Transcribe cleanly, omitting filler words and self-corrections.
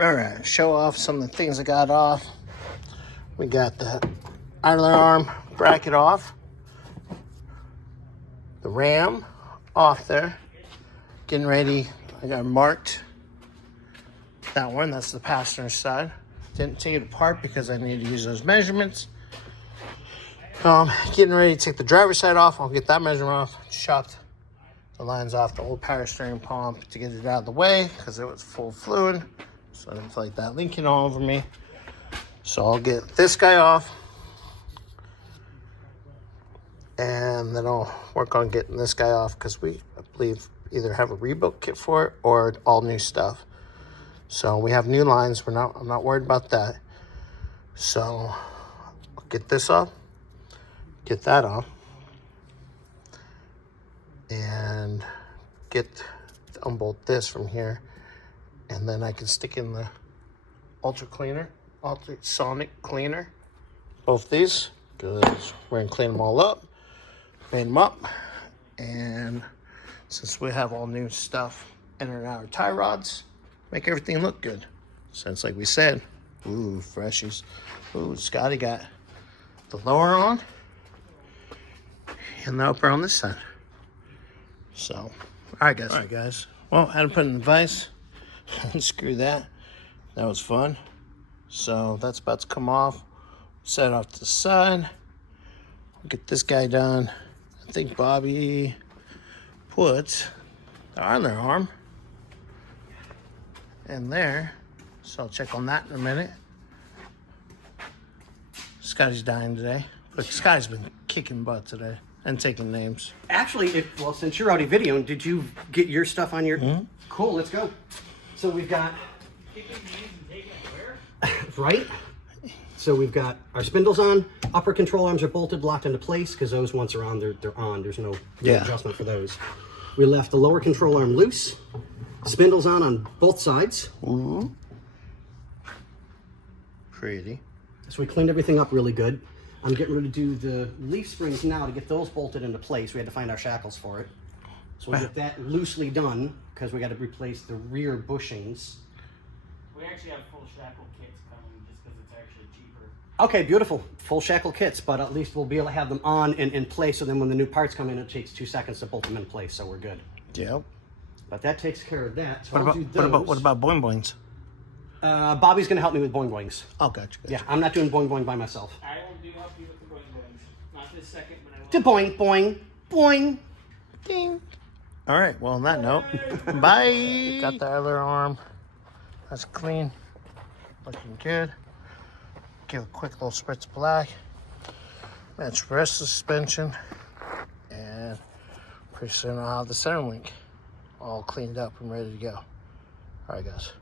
All right, show off some of the things I got off. We got the idler arm bracket off. The ram off there. Getting ready. I got marked that one. That's the passenger side. Didn't take it apart because I need to use those measurements. Getting ready to take the driver's side off. I'll get that measurement off. Chopped the lines off the old power steering pump to get it out of the way because it was full of fluid. So I didn't feel like that leaking all over me. So I'll get this guy off. And then I'll work on getting this guy off because I believe, either have a rebuilt kit for it or all new stuff. So we have new lines. I'm not worried about that. So I'll get this off. Get that off and unbolt this from here, and then I can stick in the ultrasonic cleaner, both these, because we're gonna clean them all up, clean them up. And since we have all new stuff in and out of tie rods, make everything look good. Since, like we said, ooh, freshies. Ooh, Scotty got the lower on and the upper on this side. So, all right, guys. Well, I had to put in the vise. Screw that. That was fun. So that's about to come off. Set it off to the side. Get this guy done. I think Bobby put the idler arm in there. So I'll check on that in a minute. Scotty's dying today. But Scotty's been kicking butt today. And taking names. Actually, since you're already videoing, did you get your stuff on your... Mm-hmm. Cool, let's go. So we've got... Right? So we've got our spindles on. Upper control arms are bolted, locked into place, because those once are on, they're on. There's no adjustment for those. We left the lower control arm loose. Spindles on both sides. Ooh. Pretty. So we cleaned everything up really good. I'm getting ready to do the leaf springs now to get those bolted into place. We had to find our shackles for it. So we'll get that loosely done because we got to replace the rear bushings. We actually have full shackle kits coming just because it's actually cheaper. Okay, beautiful. Full shackle kits, but at least we'll be able to have them on and in place, so then when the new parts come in, it takes 2 seconds to bolt them in place, so we're good. Yep. But that takes care of that. So What about boing boings? Bobby's going to help me with boing boings. Oh, gotcha. Yeah, I'm not doing boing boing by myself. I will help you with the boing boings. Not this second, but I will. To boing boing boing. Ding. All right. Well, on that note, bye. Got the other arm. That's clean. Looking good. Give a quick little spritz of black. Match the rest of the suspension. And pretty soon I'll have the center link all cleaned up and ready to go. All right, guys.